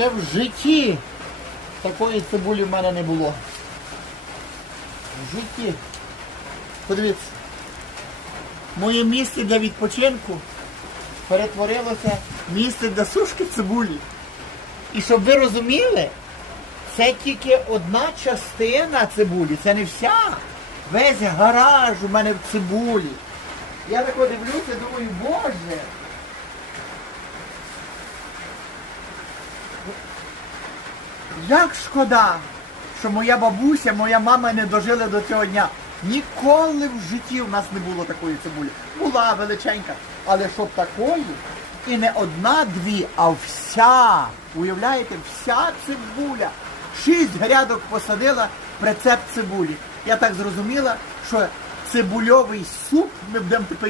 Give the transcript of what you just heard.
Ще в житті такої цибулі в мене не було. В житті. Подивіться. Моє місце для відпочинку перетворилося в місце для сушки цибулі. І щоб ви розуміли, це тільки одна частина цибулі, це не вся. Весь гараж у мене в цибулі. Я тако дивлюся, думаю, боже. Як шкода, що моя бабуся, моя мама не дожили до цього дня. Ніколи в житті в нас не було такої цибулі. Була величенька, але щоб такої, і не одна-дві, а вся. Уявляєте, вся цибуля. Шість грядок посадила прицеп цибулі. Я так зрозуміла, що цибульовий суп ми будемо тепер